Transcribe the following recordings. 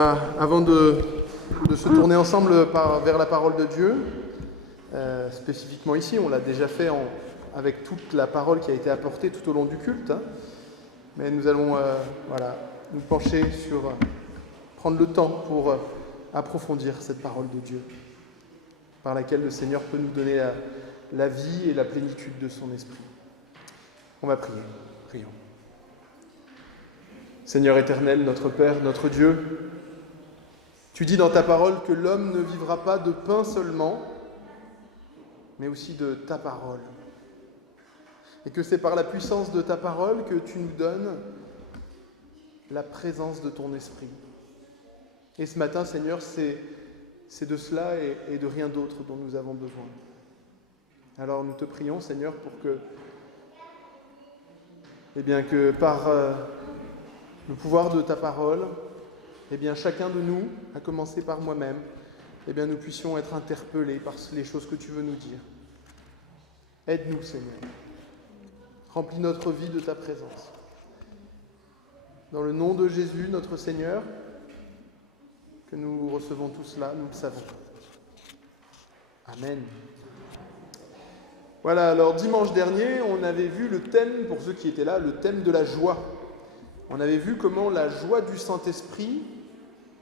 Avant de se tourner ensemble vers la parole de Dieu, spécifiquement ici, on l'a déjà fait avec toute la parole qui a été apportée tout au long du culte, mais nous allons nous pencher sur prendre le temps pour approfondir cette parole de Dieu, par laquelle le Seigneur peut nous donner la vie et la plénitude de son esprit. On va prier. Prions. Seigneur éternel, notre Père, notre Dieu, tu dis dans ta parole que l'homme ne vivra pas de pain seulement, mais aussi de ta parole. Et que c'est par la puissance de ta parole que tu nous donnes la présence de ton esprit. Et ce matin, Seigneur, c'est de cela et de rien d'autre dont nous avons besoin. Alors nous te prions, Seigneur, pour que par le pouvoir de ta parole, chacun de nous, à commencer par moi-même, nous puissions être interpellés par les choses que tu veux nous dire. Aide-nous, Seigneur. Remplis notre vie de ta présence. Dans le nom de Jésus, notre Seigneur, que nous recevons tout cela, nous le savons. Amen. Voilà, alors dimanche dernier, on avait vu le thème, pour ceux qui étaient là, le thème de la joie. On avait vu comment la joie du Saint-Esprit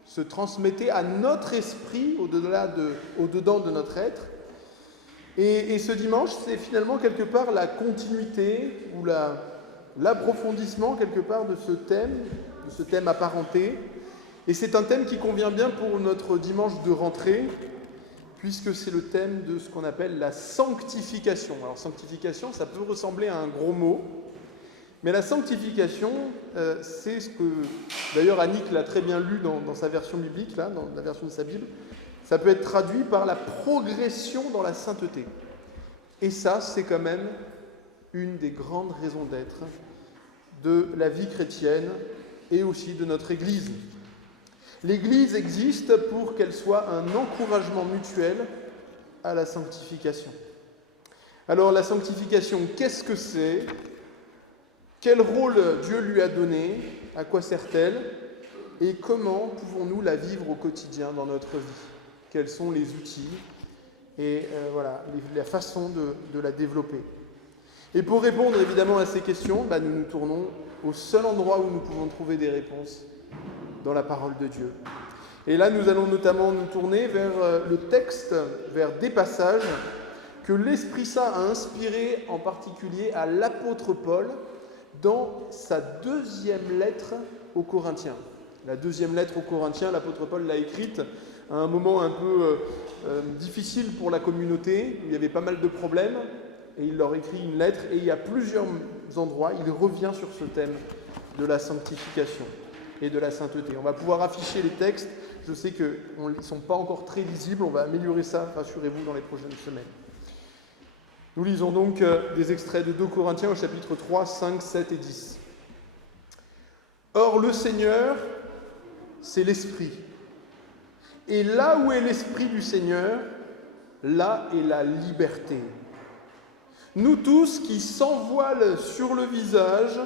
se transmettait à notre esprit, au-dedans de notre être. Et ce dimanche, c'est finalement quelque part la continuité ou l'approfondissement quelque part de ce thème apparenté. Et c'est un thème qui convient bien pour notre dimanche de rentrée, puisque c'est le thème de ce qu'on appelle la sanctification. Alors sanctification, ça peut ressembler à un gros mot, mais la sanctification, c'est ce que, d'ailleurs Annick l'a très bien lu dans sa version biblique, là, dans la version de sa Bible, ça peut être traduit par la progression dans la sainteté. Et ça, c'est quand même une des grandes raisons d'être de la vie chrétienne et aussi de notre Église. L'Église existe pour qu'elle soit un encouragement mutuel à la sanctification. Alors la sanctification, qu'est-ce que c'est ? Quel rôle Dieu lui a donné ? À quoi sert-elle ? Et comment pouvons-nous la vivre au quotidien dans notre vie ? Quels sont les outils et la façon de la développer ? Et pour répondre évidemment à ces questions, nous nous tournons au seul endroit où nous pouvons trouver des réponses, dans la parole de Dieu. Et là, nous allons notamment nous tourner vers le texte, vers des passages que l'Esprit Saint a inspirés en particulier à l'apôtre Paul dans sa deuxième lettre aux Corinthiens. La deuxième lettre aux Corinthiens, l'apôtre Paul l'a écrite à un moment un peu difficile pour la communauté, où il y avait pas mal de problèmes, et il leur écrit une lettre, et il y a plusieurs endroits, il revient sur ce thème de la sanctification et de la sainteté. On va pouvoir afficher les textes, je sais qu'ils ne sont pas encore très lisibles, on va améliorer ça, rassurez-vous, dans les prochaines semaines. Nous lisons donc des extraits de 2 Corinthiens au chapitre 3, 5, 7 et 10. « Or le Seigneur, c'est l'Esprit. Et là où est l'Esprit du Seigneur, là est la liberté. Nous tous qui sans voile sur le visage,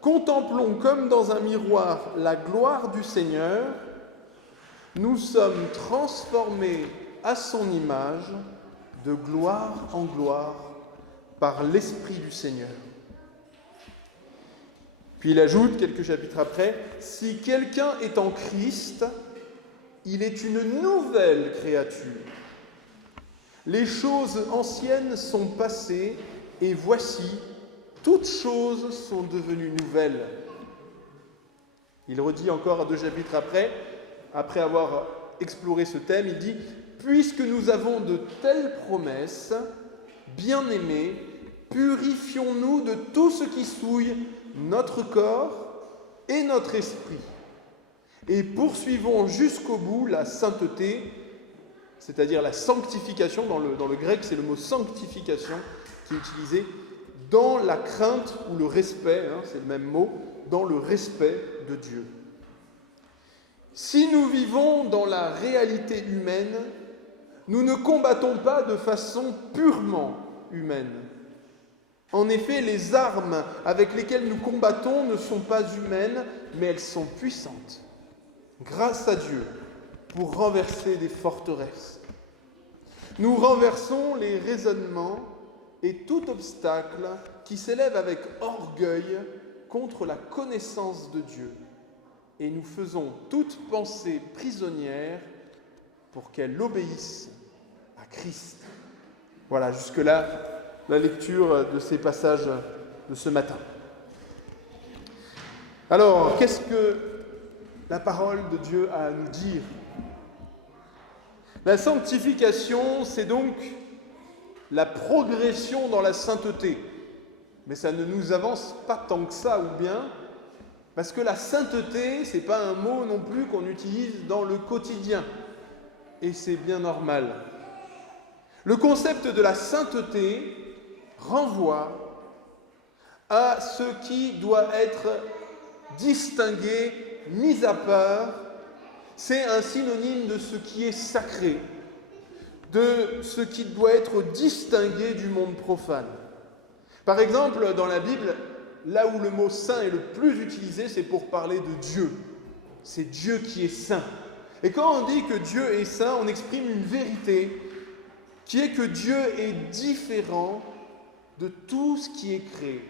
contemplons comme dans un miroir la gloire du Seigneur, nous sommes transformés à son image, de gloire en gloire, par l'Esprit du Seigneur. » Puis il ajoute, quelques chapitres après, « Si quelqu'un est en Christ, il est une nouvelle créature. Les choses anciennes sont passées, et voici, toutes choses sont devenues nouvelles. » Il redit encore 2 chapitres après avoir exploré ce thème, il dit « Puisque nous avons de telles promesses, bien-aimés, purifions-nous de tout ce qui souille notre corps et notre esprit, et poursuivons jusqu'au bout la sainteté, c'est-à-dire la sanctification, dans le grec c'est le mot sanctification qui est utilisé, dans la crainte ou le respect, c'est le même mot, dans le respect de Dieu. Si nous vivons dans la réalité humaine, nous ne combattons pas de façon purement humaine. En effet, les armes avec lesquelles nous combattons ne sont pas humaines, mais elles sont puissantes. grâce à Dieu, pour renverser des forteresses. Nous renversons les raisonnements et tout obstacle qui s'élève avec orgueil contre la connaissance de Dieu. Et nous faisons toute pensée prisonnière pour qu'elle obéisse à Christ. Voilà, jusque-là, la lecture de ces passages de ce matin. Alors, qu'est-ce que la parole de Dieu a à nous dire ? La sanctification, c'est donc la progression dans la sainteté. Mais ça ne nous avance pas tant que ça, ou bien, parce que la sainteté, ce n'est pas un mot non plus qu'on utilise dans le quotidien. Et c'est bien normal. Le concept de la sainteté renvoie à ce qui doit être distingué, mis à part. C'est un synonyme de ce qui est sacré, de ce qui doit être distingué du monde profane. Par exemple, dans la Bible, là où le mot saint est le plus utilisé, c'est pour parler de Dieu. C'est Dieu qui est saint. Et quand on dit que Dieu est saint, on exprime une vérité qui est que Dieu est différent de tout ce qui est créé,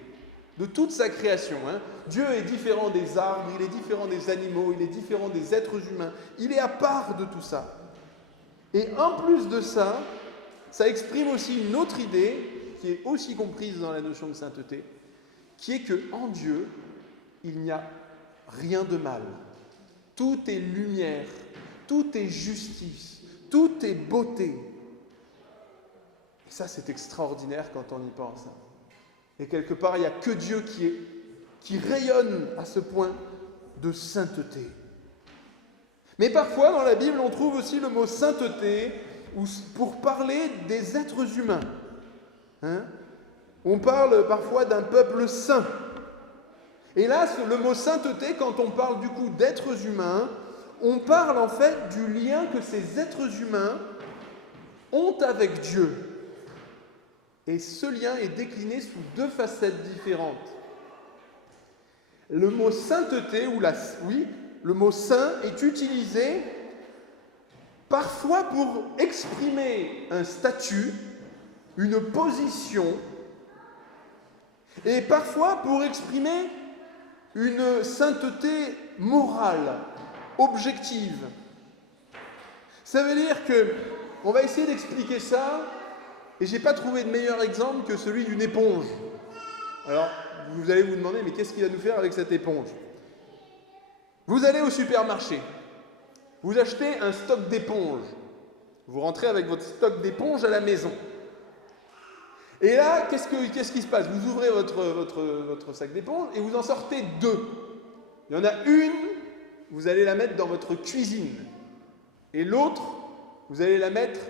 de toute sa création. Dieu est différent des arbres, il est différent des animaux, il est différent des êtres humains. Il est à part de tout ça. Et en plus de ça, ça exprime aussi une autre idée qui est aussi comprise dans la notion de sainteté, qui est qu'en Dieu, il n'y a rien de mal. Tout est lumière, tout est justice, tout est beauté. Et ça, c'est extraordinaire quand on y pense. Et quelque part, il n'y a que Dieu qui rayonne à ce point de sainteté. Mais parfois, dans la Bible, on trouve aussi le mot sainteté pour parler des êtres humains. On parle parfois d'un peuple saint. Et là, le mot sainteté, quand on parle du coup d'êtres humains, on parle en fait du lien que ces êtres humains ont avec Dieu. Et ce lien est décliné sous deux facettes différentes. Le mot sainteté, le mot saint est utilisé parfois pour exprimer un statut, une position, et parfois pour exprimer une sainteté morale, objective. Ça veut dire que, on va essayer d'expliquer ça, et je n'ai pas trouvé de meilleur exemple que celui d'une éponge. Alors, vous allez vous demander, mais qu'est-ce qu'il va nous faire avec cette éponge ? Vous allez au supermarché, vous achetez un stock d'éponges, vous rentrez avec votre stock d'éponges à la maison. Et là, qu'est-ce qui se passe ? Vous ouvrez votre sac d'éponges et vous en sortez deux. Il y en a une, vous allez la mettre dans votre cuisine. Et l'autre, vous allez la mettre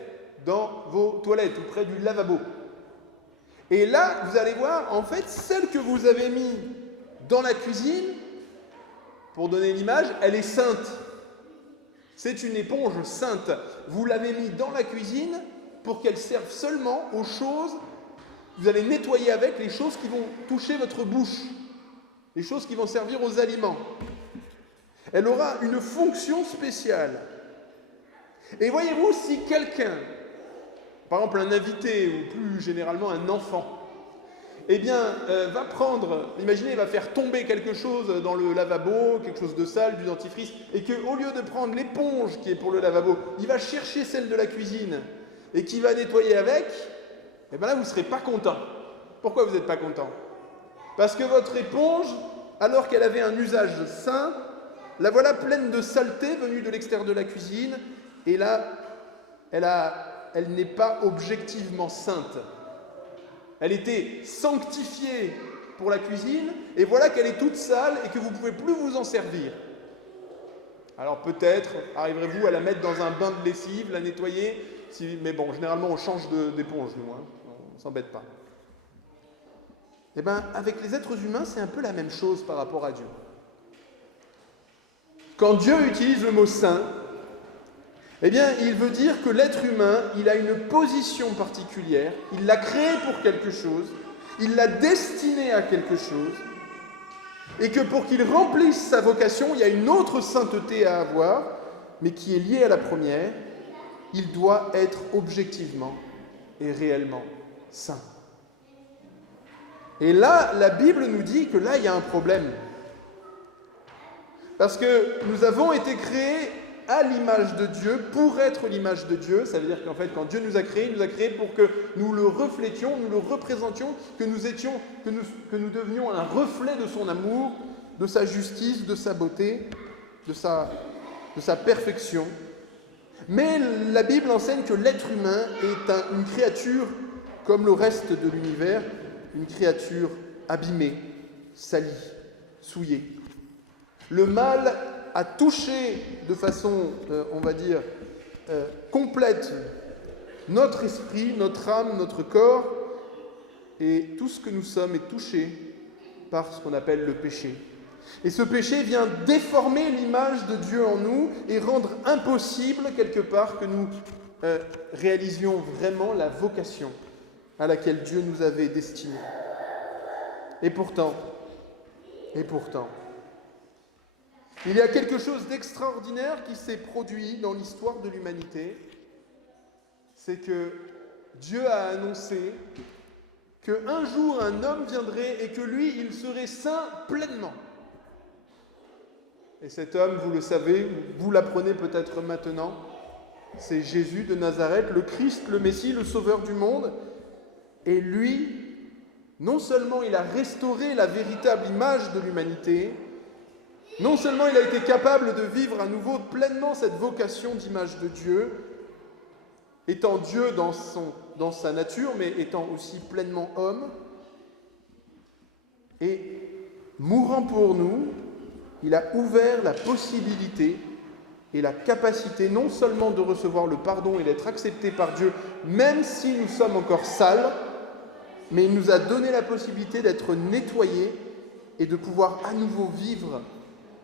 dans vos toilettes ou près du lavabo. Et là, vous allez voir, en fait, celle que vous avez mise dans la cuisine, pour donner l'image, elle est sainte. C'est une éponge sainte. Vous l'avez mise dans la cuisine pour qu'elle serve seulement aux choses. Vous allez nettoyer avec les choses qui vont toucher votre bouche, les choses qui vont servir aux aliments. Elle aura une fonction spéciale. Et voyez-vous, si quelqu'un, par exemple un invité ou plus généralement un enfant, va prendre, imaginez, il va faire tomber quelque chose dans le lavabo, quelque chose de sale, du dentifrice, et qu'au lieu de prendre l'éponge qui est pour le lavabo, il va chercher celle de la cuisine et qui va nettoyer avec, et bien là, vous ne serez pas content. Pourquoi vous n'êtes pas content ? Parce que votre éponge, alors qu'elle avait un usage sain, la voilà pleine de saleté venue de l'extérieur de la cuisine, et là, elle n'est pas objectivement sainte. Elle était sanctifiée pour la cuisine, et voilà qu'elle est toute sale et que vous ne pouvez plus vous en servir. Alors peut-être arriverez-vous à la mettre dans un bain de lessive, la nettoyer, mais bon, généralement on change d'éponge, nous, on ne s'embête pas. Eh bien, avec les êtres humains, c'est un peu la même chose par rapport à Dieu. Quand Dieu utilise le mot saint, eh bien, il veut dire que l'être humain, il a une position particulière, il l'a créé pour quelque chose, il l'a destiné à quelque chose, Et que pour qu'il remplisse sa vocation, il y a une autre sainteté à avoir, mais qui est liée à la première. Il doit être objectivement et réellement saint. Et là, la Bible nous dit que là, il y a un problème. Parce que nous avons été créés à l'image de Dieu, pour être l'image de Dieu. Ça veut dire qu'en fait, quand Dieu nous a créés, il nous a créés pour que nous le reflétions, nous le représentions, que nous devenions un reflet de son amour, de sa justice, de sa beauté, de sa perfection. Mais la Bible enseigne que l'être humain est une créature comme le reste de l'univers, une créature abîmée, salie, souillée. Le mal a touché de façon, complète notre esprit, notre âme, notre corps, et tout ce que nous sommes est touché par ce qu'on appelle le péché. Et ce péché vient déformer l'image de Dieu en nous et rendre impossible, quelque part, que nous réalisions vraiment la vocation à laquelle Dieu nous avait destinés. Et pourtant, il y a quelque chose d'extraordinaire qui s'est produit dans l'histoire de l'humanité. C'est que Dieu a annoncé qu'un jour un homme viendrait et que lui, il serait saint pleinement. Et cet homme, vous le savez, vous l'apprenez peut-être maintenant, c'est Jésus de Nazareth, le Christ, le Messie, le Sauveur du monde. Et lui, non seulement il a restauré la véritable image de l'humanité, non seulement il a été capable de vivre à nouveau pleinement cette vocation d'image de Dieu, étant Dieu dans sa nature, mais étant aussi pleinement homme, et mourant pour nous, il a ouvert la possibilité et la capacité non seulement de recevoir le pardon et d'être accepté par Dieu, même si nous sommes encore sales, mais il nous a donné la possibilité d'être nettoyés et de pouvoir à nouveau vivre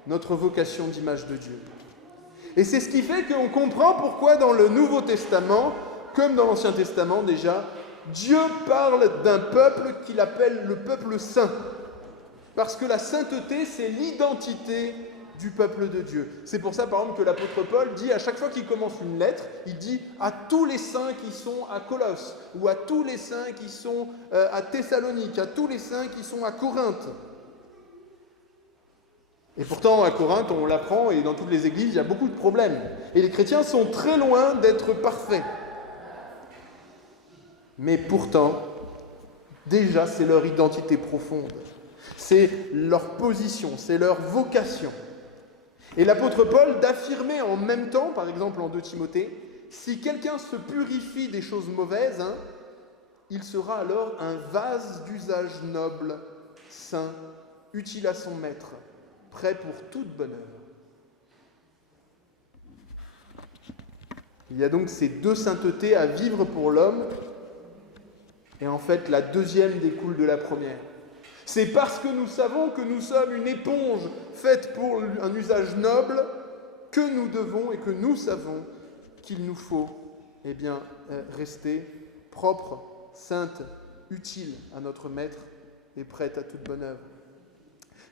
notre vocation d'image de Dieu. Et c'est ce qui fait qu'on comprend pourquoi dans le Nouveau Testament, comme dans l'Ancien Testament déjà, Dieu parle d'un peuple qu'il appelle le peuple saint. Parce que la sainteté, c'est l'identité du peuple de Dieu. C'est pour ça, par exemple, que l'apôtre Paul dit, à chaque fois qu'il commence une lettre, il dit à tous les saints qui sont à Colosse, ou à tous les saints qui sont à Thessalonique, à tous les saints qui sont à Corinthe. Et pourtant, à Corinthe, on l'apprend, et dans toutes les églises, il y a beaucoup de problèmes. Et les chrétiens sont très loin d'être parfaits. Mais pourtant, déjà, c'est leur identité profonde. C'est leur position, c'est leur vocation. Et l'apôtre Paul d'affirmer en même temps, par exemple en 2 Timothée, si quelqu'un se purifie des choses mauvaises, il sera alors un vase d'usage noble, saint, utile à son maître, prêt pour toute bonne œuvre. Il y a donc ces deux saintetés à vivre pour l'homme, et en fait la deuxième découle de la première. C'est parce que nous savons que nous sommes une éponge faite pour un usage noble que nous devons et que nous savons qu'il nous faut rester propre, sainte, utile à notre Maître et prête à toute bonne œuvre.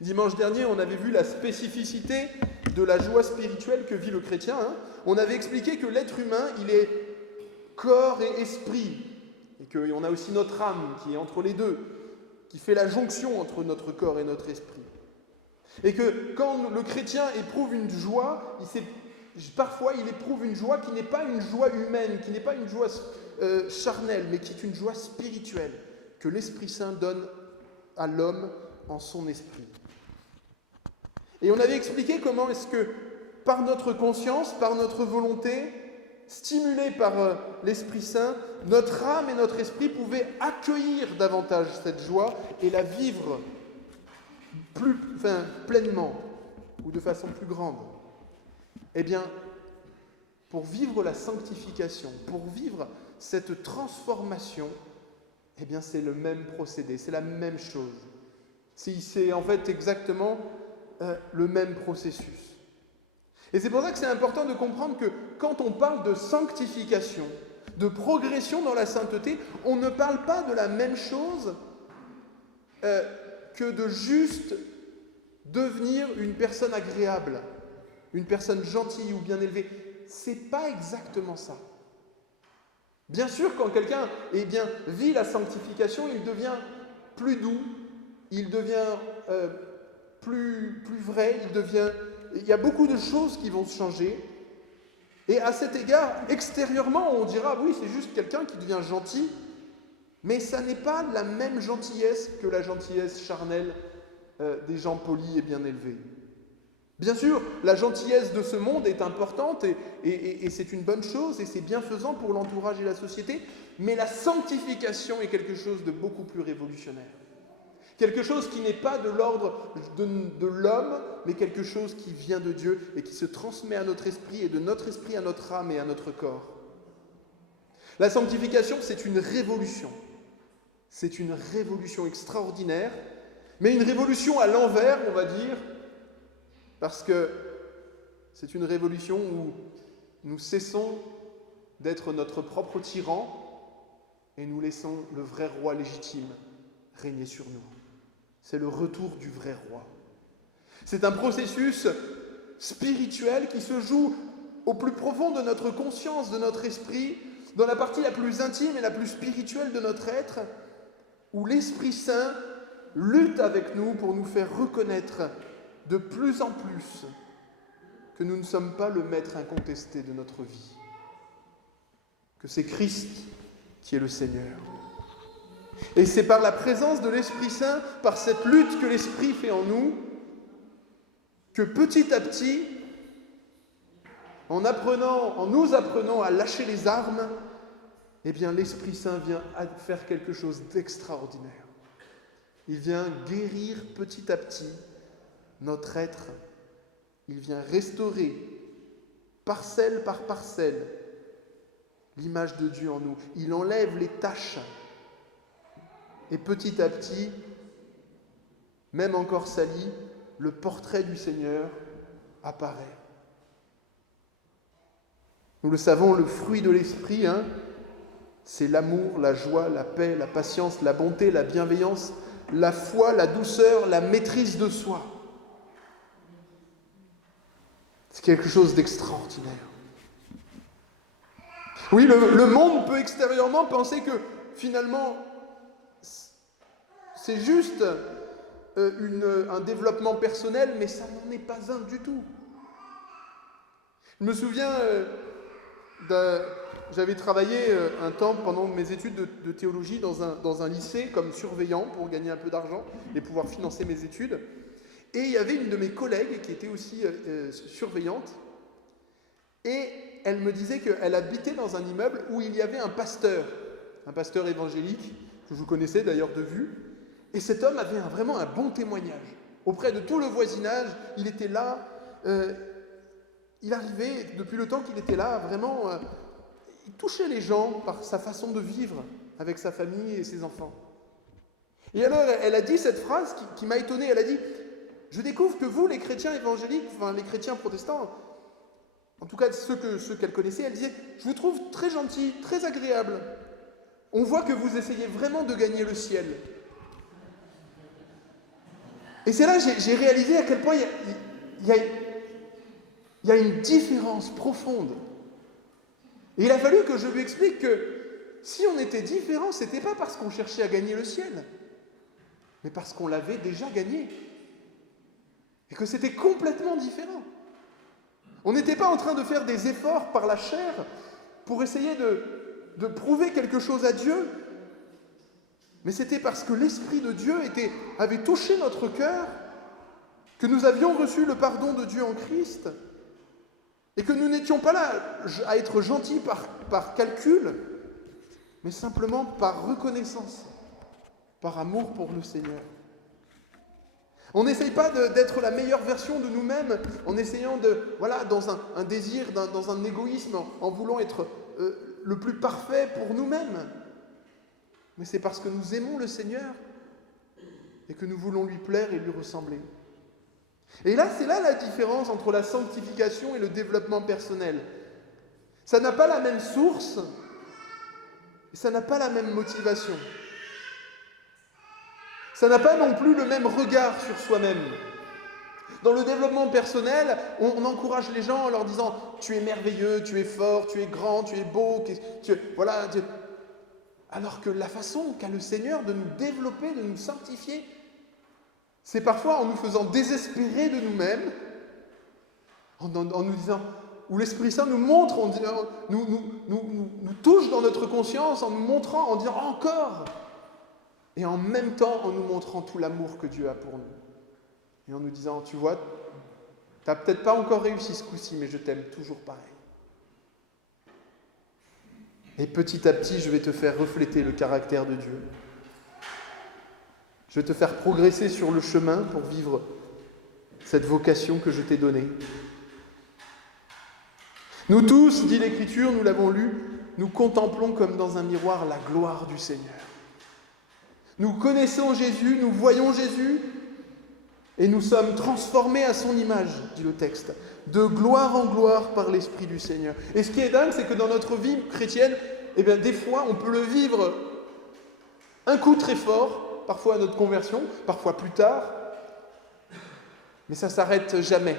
Dimanche dernier, on avait vu la spécificité de la joie spirituelle que vit le chrétien. On avait expliqué que l'être humain, il est corps et esprit, et qu'on a aussi notre âme qui est entre les deux, qui fait la jonction entre notre corps et notre esprit. Et que quand le chrétien éprouve une joie, parfois il éprouve une joie qui n'est pas une joie humaine, qui n'est pas une joie charnelle, mais qui est une joie spirituelle, que l'Esprit Saint donne à l'homme en son esprit. Et on avait expliqué comment est-ce que, par notre conscience, par notre volonté, stimulés par l'Esprit Saint, notre âme et notre esprit pouvaient accueillir davantage cette joie et la vivre pleinement ou de façon plus grande. Eh bien, pour vivre la sanctification, pour vivre cette transformation, eh bien, c'est le même procédé, c'est la même chose. C'est en fait exactement le même processus. Et c'est pour ça que c'est important de comprendre que quand on parle de sanctification, de progression dans la sainteté, on ne parle pas de la même chose que de juste devenir une personne agréable, une personne gentille ou bien élevée. C'est pas exactement ça. Bien sûr, quand quelqu'un vit la sanctification, il devient plus doux, il devient plus vrai, il y a beaucoup de choses qui vont se changer. Et à cet égard, extérieurement, on dira, oui, c'est juste quelqu'un qui devient gentil, mais ça n'est pas la même gentillesse que la gentillesse charnelle des gens polis et bien élevés. Bien sûr, la gentillesse de ce monde est importante et c'est une bonne chose et c'est bienfaisant pour l'entourage et la société, mais la sanctification est quelque chose de beaucoup plus révolutionnaire. Quelque chose qui n'est pas de l'ordre de l'homme, mais quelque chose qui vient de Dieu et qui se transmet à notre esprit et de notre esprit à notre âme et à notre corps. La sanctification, c'est une révolution. C'est une révolution extraordinaire, mais une révolution à l'envers, on va dire, parce que c'est une révolution où nous cessons d'être notre propre tyran et nous laissons le vrai roi légitime régner sur nous. C'est le retour du vrai roi. C'est un processus spirituel qui se joue au plus profond de notre conscience, de notre esprit, dans la partie la plus intime et la plus spirituelle de notre être, où l'Esprit Saint lutte avec nous pour nous faire reconnaître de plus en plus que nous ne sommes pas le maître incontesté de notre vie, que c'est Christ qui est le Seigneur. Et c'est par la présence de l'Esprit Saint, par cette lutte que l'Esprit fait en nous, que petit à petit, en nous apprenant à lâcher les armes, eh bien l'Esprit Saint vient faire quelque chose d'extraordinaire. Il vient guérir petit à petit notre être. Il vient restaurer, parcelle par parcelle, l'image de Dieu en nous. Il enlève les taches. Et petit à petit, même encore sali, le portrait du Seigneur apparaît. Nous le savons, le fruit de l'Esprit, c'est l'amour, la joie, la paix, la patience, la bonté, la bienveillance, la foi, la douceur, la maîtrise de soi. C'est quelque chose d'extraordinaire. Oui, le monde peut extérieurement penser que finalement, c'est juste un développement personnel, mais ça n'en est pas un du tout. Je me souviens, j'avais travaillé un temps pendant mes études de théologie dans un lycée comme surveillant pour gagner un peu d'argent et pouvoir financer mes études. Et il y avait une de mes collègues qui était aussi surveillante, et elle me disait qu'elle habitait dans un immeuble où il y avait un pasteur évangélique, que vous connaissez d'ailleurs de vue, et cet homme avait vraiment un bon témoignage. Auprès de tout le voisinage, il était là, il arrivait, depuis le temps qu'il était là, vraiment, il touchait les gens par sa façon de vivre avec sa famille et ses enfants. Et alors, elle a dit cette phrase qui m'a étonné, elle a dit: je découvre que vous, les chrétiens évangéliques, enfin les chrétiens protestants, en tout cas ceux qu'elle connaissait, elle disait: je vous trouve très gentil, très agréable. On voit que vous essayez vraiment de gagner le ciel. Et c'est là que j'ai réalisé à quel point il y a une différence profonde. Et il a fallu que je lui explique que si on était différent, ce n'était pas parce qu'on cherchait à gagner le ciel, mais parce qu'on l'avait déjà gagné. Et que c'était complètement différent. On n'était pas en train de faire des efforts par la chair pour essayer de prouver quelque chose à Dieu, mais c'était parce que l'Esprit de Dieu avait touché notre cœur, que nous avions reçu le pardon de Dieu en Christ, et que nous n'étions pas là à être gentils par calcul, mais simplement par reconnaissance, par amour pour le Seigneur. On n'essaye pas d'être la meilleure version de nous-mêmes en essayant dans un désir, dans un égoïsme, en voulant être le plus parfait pour nous-mêmes. Mais c'est parce que nous aimons le Seigneur et que nous voulons lui plaire et lui ressembler. Et là, c'est là la différence entre la sanctification et le développement personnel. Ça n'a pas la même source et ça n'a pas la même motivation. Ça n'a pas non plus le même regard sur soi-même. Dans le développement personnel, on encourage les gens en leur disant « Tu es merveilleux, tu es fort, tu es grand, tu es beau. » Voilà. Alors que la façon qu'a le Seigneur de nous développer, de nous sanctifier, c'est parfois en nous faisant désespérer de nous-mêmes, en nous disant, où l'Esprit Saint nous montre, nous touche dans notre conscience, en nous montrant, en disant encore, et en même temps en nous montrant tout l'amour que Dieu a pour nous. Et en nous disant, tu vois, tu n'as peut-être pas encore réussi ce coup-ci, mais je t'aime toujours pareil. Et petit à petit, je vais te faire refléter le caractère de Dieu. Je vais te faire progresser sur le chemin pour vivre cette vocation que je t'ai donnée. Nous tous, dit l'Écriture, nous l'avons lu, nous contemplons comme dans un miroir la gloire du Seigneur. Nous connaissons Jésus, nous voyons Jésus, et nous sommes transformés à son image, dit le texte, de gloire en gloire par l'Esprit du Seigneur. Et ce qui est dingue, c'est que dans notre vie chrétienne, des fois, on peut le vivre un coup très fort, parfois à notre conversion, parfois plus tard, mais ça ne s'arrête jamais.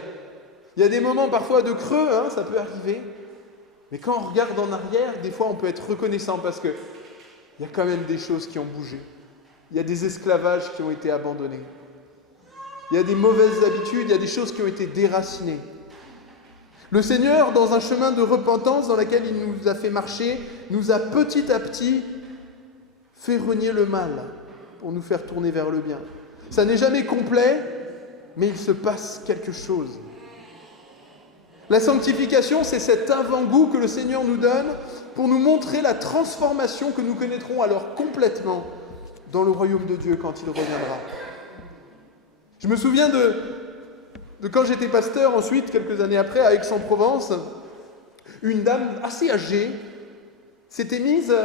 Il y a des moments parfois de creux, ça peut arriver, mais quand on regarde en arrière, des fois on peut être reconnaissant parce qu'il y a quand même des choses qui ont bougé. Il y a des esclavages qui ont été abandonnés. Il y a des mauvaises habitudes, il y a des choses qui ont été déracinées. Le Seigneur, dans un chemin de repentance dans lequel il nous a fait marcher, nous a petit à petit fait renier le mal pour nous faire tourner vers le bien. Ça n'est jamais complet, mais il se passe quelque chose. La sanctification, c'est cet avant-goût que le Seigneur nous donne pour nous montrer la transformation que nous connaîtrons alors complètement dans le royaume de Dieu quand il reviendra. Je me souviens de quand j'étais pasteur ensuite, quelques années après, à Aix-en-Provence, une dame assez âgée s'était mise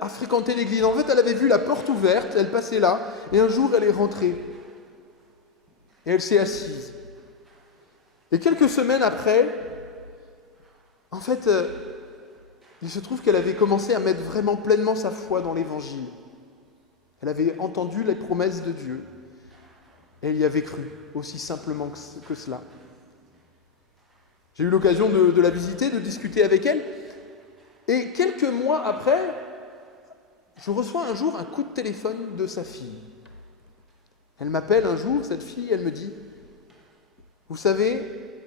à fréquenter l'église. En fait, elle avait vu la porte ouverte, elle passait là, et un jour, elle est rentrée. Et elle s'est assise. Et quelques semaines après, en fait, il se trouve qu'elle avait commencé à mettre vraiment pleinement sa foi dans l'Évangile. Elle avait entendu les promesses de Dieu. Et elle y avait cru, aussi simplement que cela. J'ai eu l'occasion de la visiter, de discuter avec elle. Et quelques mois après, je reçois un jour un coup de téléphone de sa fille. Elle m'appelle un jour, cette fille, elle me dit « Vous savez,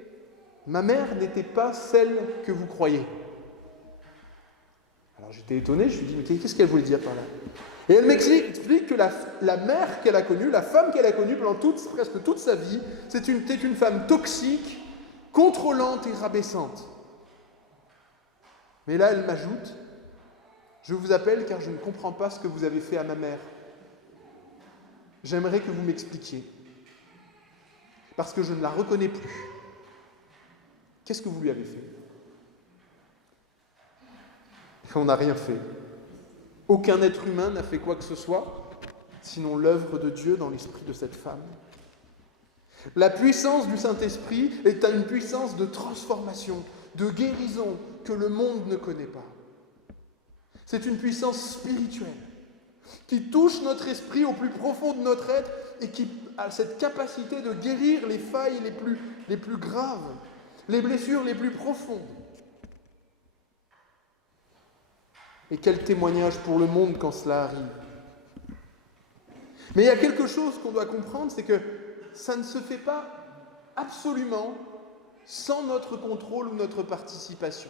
ma mère n'était pas celle que vous croyez. » Alors j'étais étonné, je lui dis « Mais qu'est-ce qu'elle voulait dire par là ?» Et elle m'explique que la mère qu'elle a connue, la femme qu'elle a connue pendant presque toute sa vie, c'était une femme toxique, contrôlante et rabaissante. Mais là, elle m'ajoute « Je vous appelle car je ne comprends pas ce que vous avez fait à ma mère. J'aimerais que vous m'expliquiez. Parce que je ne la reconnais plus. Qu'est-ce que vous lui avez fait ?» Et on n'a rien fait. Aucun être humain n'a fait quoi que ce soit, sinon l'œuvre de Dieu dans l'esprit de cette femme. La puissance du Saint-Esprit est une puissance de transformation, de guérison que le monde ne connaît pas. C'est une puissance spirituelle qui touche notre esprit au plus profond de notre être et qui a cette capacité de guérir les failles les plus graves, les blessures les plus profondes. Et quel témoignage pour le monde quand cela arrive. Mais il y a quelque chose qu'on doit comprendre, c'est que ça ne se fait pas absolument sans notre contrôle ou notre participation.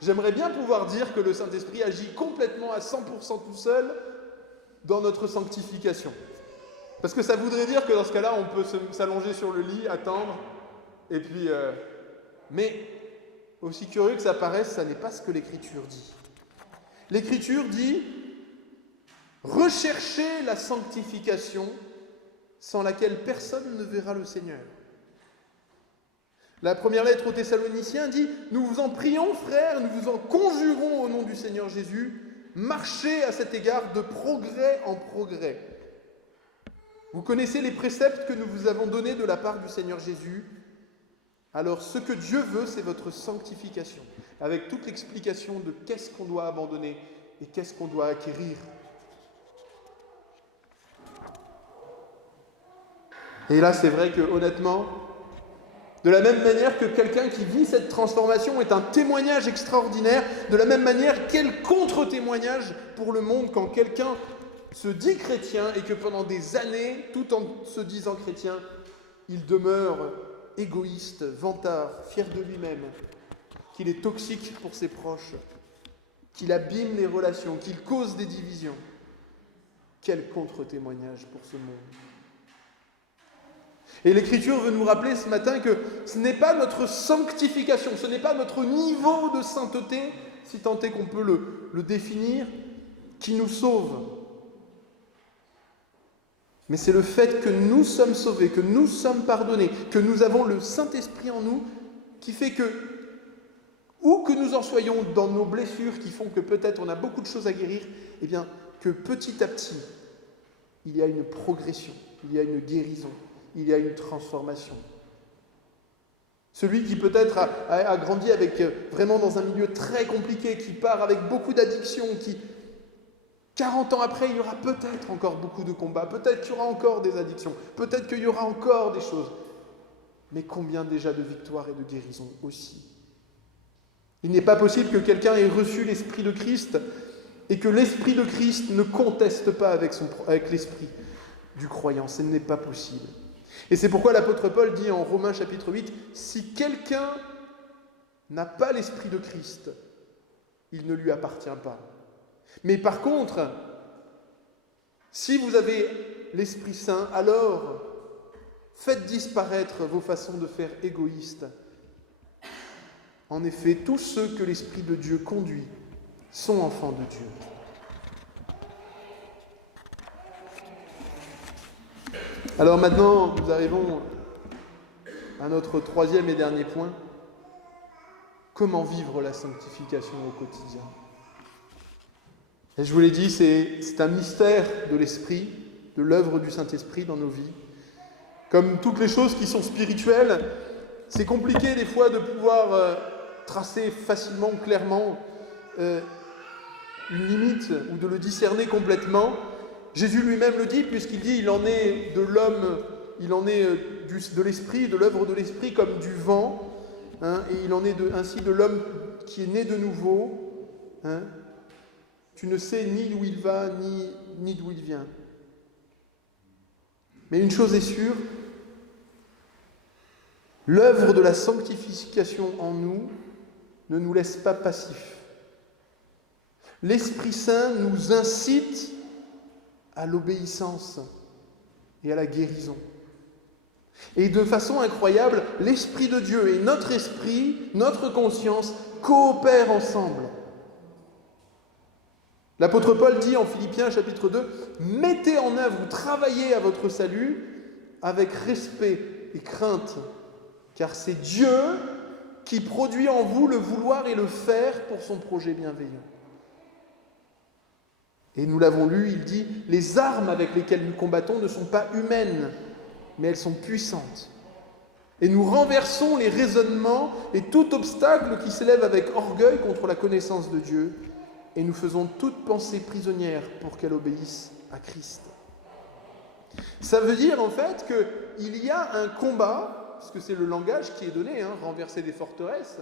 J'aimerais bien pouvoir dire que le Saint-Esprit agit complètement à 100% tout seul dans notre sanctification. Parce que ça voudrait dire que dans ce cas-là, on peut s'allonger sur le lit, attendre, et puis... Mais, aussi curieux que ça paraisse, ça n'est pas ce que l'Écriture dit. L'Écriture dit « Recherchez la sanctification sans laquelle personne ne verra le Seigneur. » La première lettre aux Thessaloniciens dit « Nous vous en prions, frères, nous vous en conjurons au nom du Seigneur Jésus, marchez à cet égard de progrès en progrès. Vous connaissez les préceptes que nous vous avons donnés de la part du Seigneur Jésus. Alors ce que Dieu veut, c'est votre sanctification. » Avec toute l'explication de qu'est-ce qu'on doit abandonner et qu'est-ce qu'on doit acquérir. Et là, c'est vrai que honnêtement, De la même manière que quelqu'un qui vit cette transformation est un témoignage extraordinaire, de la même manière, quel contre-témoignage pour le monde quand quelqu'un se dit chrétien et que pendant des années, tout en se disant chrétien, il demeure égoïste, vantard, fier de lui-même, qu'il est toxique pour ses proches, qu'il abîme les relations, qu'il cause des divisions. Quel contre-témoignage pour ce monde. Et l'Écriture veut nous rappeler ce matin que ce n'est pas notre sanctification, ce n'est pas notre niveau de sainteté, si tant est qu'on peut le définir, qui nous sauve. Mais c'est le fait que nous sommes sauvés, que nous sommes pardonnés, que nous avons le Saint-Esprit en nous, qui fait que, où que nous en soyons dans nos blessures, qui font que peut-être on a beaucoup de choses à guérir, eh bien, que petit à petit, il y a une progression, il y a une guérison, il y a une transformation. Celui qui peut-être a grandi vraiment dans un milieu très compliqué, qui part avec beaucoup d'addictions, qui 40 ans après, il y aura peut-être encore beaucoup de combats, peut-être qu'il y aura encore des addictions, peut-être qu'il y aura encore des choses. Mais combien déjà de victoires et de guérisons aussi. Il n'est pas possible que quelqu'un ait reçu l'Esprit de Christ et que l'Esprit de Christ ne conteste pas avec l'Esprit du croyant. Ce n'est pas possible. Et c'est pourquoi l'apôtre Paul dit en Romains chapitre 8, « Si quelqu'un n'a pas l'Esprit de Christ, il ne lui appartient pas. » Mais par contre, si vous avez l'Esprit Saint, alors faites disparaître vos façons de faire égoïstes. En effet, tous ceux que l'Esprit de Dieu conduit sont enfants de Dieu. Alors maintenant, nous arrivons à notre troisième et dernier point. Comment vivre la sanctification au quotidien ? Et je vous l'ai dit, c'est un mystère de l'Esprit, de l'œuvre du Saint-Esprit dans nos vies. Comme toutes les choses qui sont spirituelles, c'est compliqué des fois de pouvoir tracer facilement, clairement une limite ou de le discerner complètement. Jésus lui-même le dit, puisqu'il dit il en est de l'homme, il en est de l'esprit, de l'œuvre de l'esprit comme du vent, hein, et il en est ainsi de l'homme qui est né de nouveau. Hein. Tu ne sais ni d'où il va, ni d'où il vient. Mais une chose est sûre, l'œuvre de la sanctification en nous ne nous laisse pas passifs. L'Esprit Saint nous incite à l'obéissance et à la guérison. Et de façon incroyable, l'Esprit de Dieu et notre esprit, notre conscience, coopèrent ensemble. L'apôtre Paul dit en Philippiens chapitre 2, « Mettez en œuvre, ou travaillez à votre salut avec respect et crainte, car c'est Dieu qui produit en vous le vouloir et le faire pour son projet bienveillant. » Et nous l'avons lu, il dit, « Les armes avec lesquelles nous combattons ne sont pas humaines, mais elles sont puissantes. Et nous renversons les raisonnements et tout obstacle qui s'élève avec orgueil contre la connaissance de Dieu, et nous faisons toute pensée prisonnière pour qu'elle obéisse à Christ. » Ça veut dire en fait qu'il y a un combat, parce que c'est le langage qui est donné, renverser des forteresses.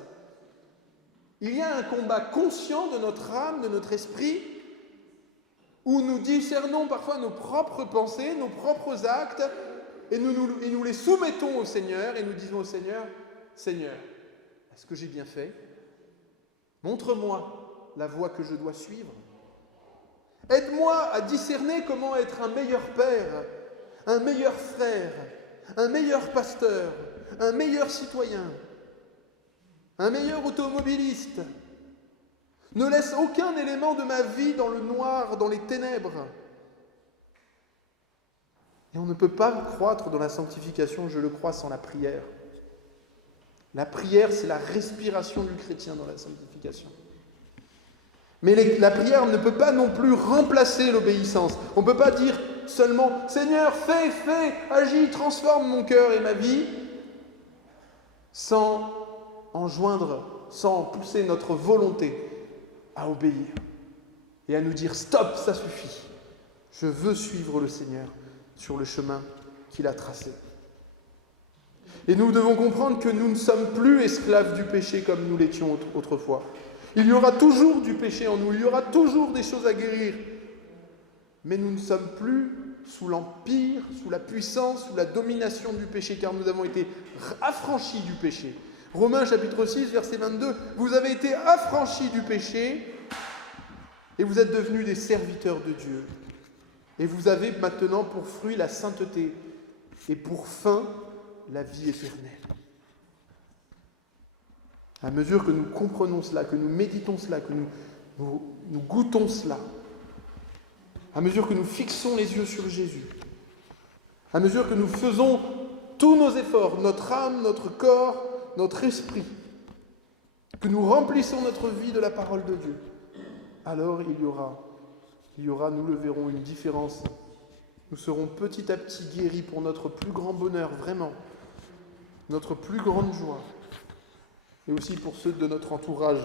Il y a un combat conscient de notre âme, de notre esprit, où nous discernons parfois nos propres pensées, nos propres actes, et nous les soumettons au Seigneur, et nous disons au Seigneur, « Seigneur, est-ce que j'ai bien fait ? Montre-moi la voie que je dois suivre. Aide-moi à discerner comment être un meilleur père, un meilleur frère, un meilleur pasteur, un meilleur citoyen, un meilleur automobiliste. Ne laisse aucun élément de ma vie dans le noir, dans les ténèbres. » Et on ne peut pas croître dans la sanctification, je le crois, sans la prière. La prière, c'est la respiration du chrétien dans la sanctification. Mais la prière ne peut pas non plus remplacer l'obéissance. On ne peut pas dire seulement « Seigneur, fais, agis, transforme mon cœur et ma vie » sans enjoindre, sans pousser notre volonté à obéir et à nous dire « Stop, ça suffit. Je veux suivre le Seigneur sur le chemin qu'il a tracé. » Et nous devons comprendre que nous ne sommes plus esclaves du péché comme nous l'étions autrefois. Il y aura toujours du péché en nous, il y aura toujours des choses à guérir. Mais nous ne sommes plus sous l'empire, sous la puissance, sous la domination du péché, car nous avons été affranchis du péché. Romains chapitre 6, verset 22, vous avez été affranchis du péché et vous êtes devenus des serviteurs de Dieu. Et vous avez maintenant pour fruit la sainteté et pour fin la vie éternelle. À mesure que nous comprenons cela, que nous méditons cela, que nous goûtons cela, à mesure que nous fixons les yeux sur Jésus, à mesure que nous faisons tous nos efforts, notre âme, notre corps, notre esprit, que nous remplissons notre vie de la parole de Dieu, alors il y aura, nous le verrons, une différence. Nous serons petit à petit guéris pour notre plus grand bonheur, vraiment, notre plus grande joie, et aussi pour ceux de notre entourage,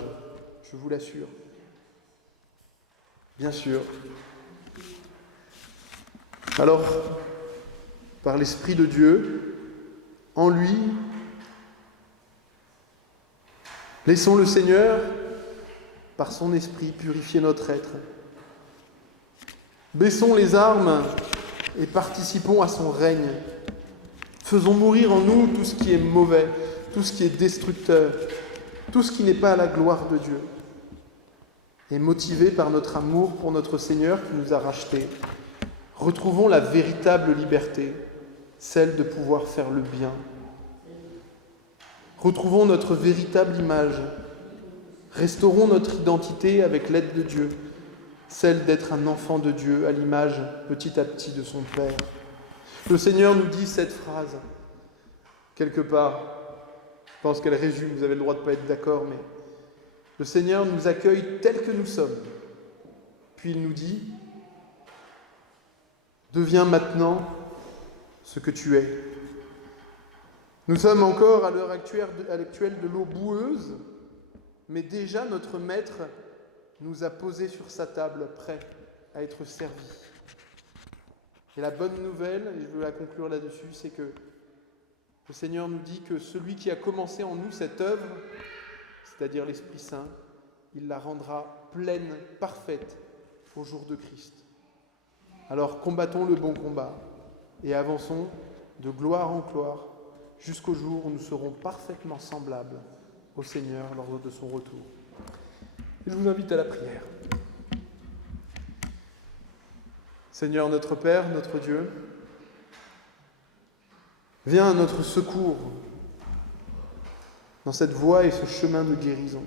je vous l'assure. Bien sûr. Alors, par l'Esprit de Dieu, en lui, laissons le Seigneur, par son Esprit, purifier notre être. Baissons les armes et participons à son règne. Faisons mourir en nous tout ce qui est mauvais, tout ce qui est destructeur, tout ce qui n'est pas à la gloire de Dieu. Et motivés par notre amour pour notre Seigneur qui nous a rachetés, retrouvons la véritable liberté, celle de pouvoir faire le bien. Retrouvons notre véritable image. Restaurons notre identité avec l'aide de Dieu, celle d'être un enfant de Dieu à l'image petit à petit de son Père. Le Seigneur nous dit cette phrase, quelque part, je pense qu'elle résume, vous avez le droit de ne pas être d'accord, mais le Seigneur nous accueille tels que nous sommes. Puis il nous dit, deviens maintenant ce que tu es. Nous sommes encore à l'heure actuelle de l'eau boueuse, mais déjà notre Maître nous a posé sur sa table, prêt à être servi. Et la bonne nouvelle, et je veux la conclure là-dessus, c'est que le Seigneur nous dit que celui qui a commencé en nous cette œuvre, c'est-à-dire l'Esprit Saint, il la rendra pleine, parfaite, au jour de Christ. Alors combattons le bon combat et avançons de gloire en gloire jusqu'au jour où nous serons parfaitement semblables au Seigneur lors de son retour. Et je vous invite à la prière. Seigneur notre Père, notre Dieu, viens à notre secours dans cette voie et ce chemin de guérison.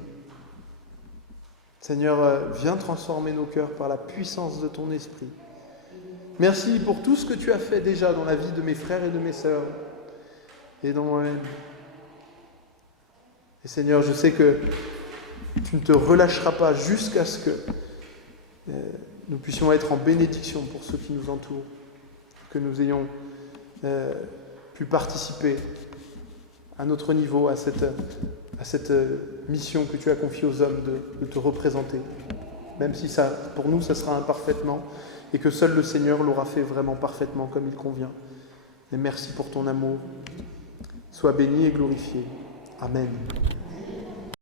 Seigneur, viens transformer nos cœurs par la puissance de ton Esprit. Merci pour tout ce que tu as fait déjà dans la vie de mes frères et de mes sœurs et dans moi-même. Et Seigneur, je sais que tu ne te relâcheras pas jusqu'à ce que nous puissions être en bénédiction pour ceux qui nous entourent, que nous ayons pu participer à notre niveau à cette mission que tu as confiée aux hommes de te représenter, même si ça, pour nous, ça sera imparfaitement, et que seul le Seigneur l'aura fait vraiment parfaitement comme il convient. Et merci pour ton amour. Sois béni et glorifié. Amen.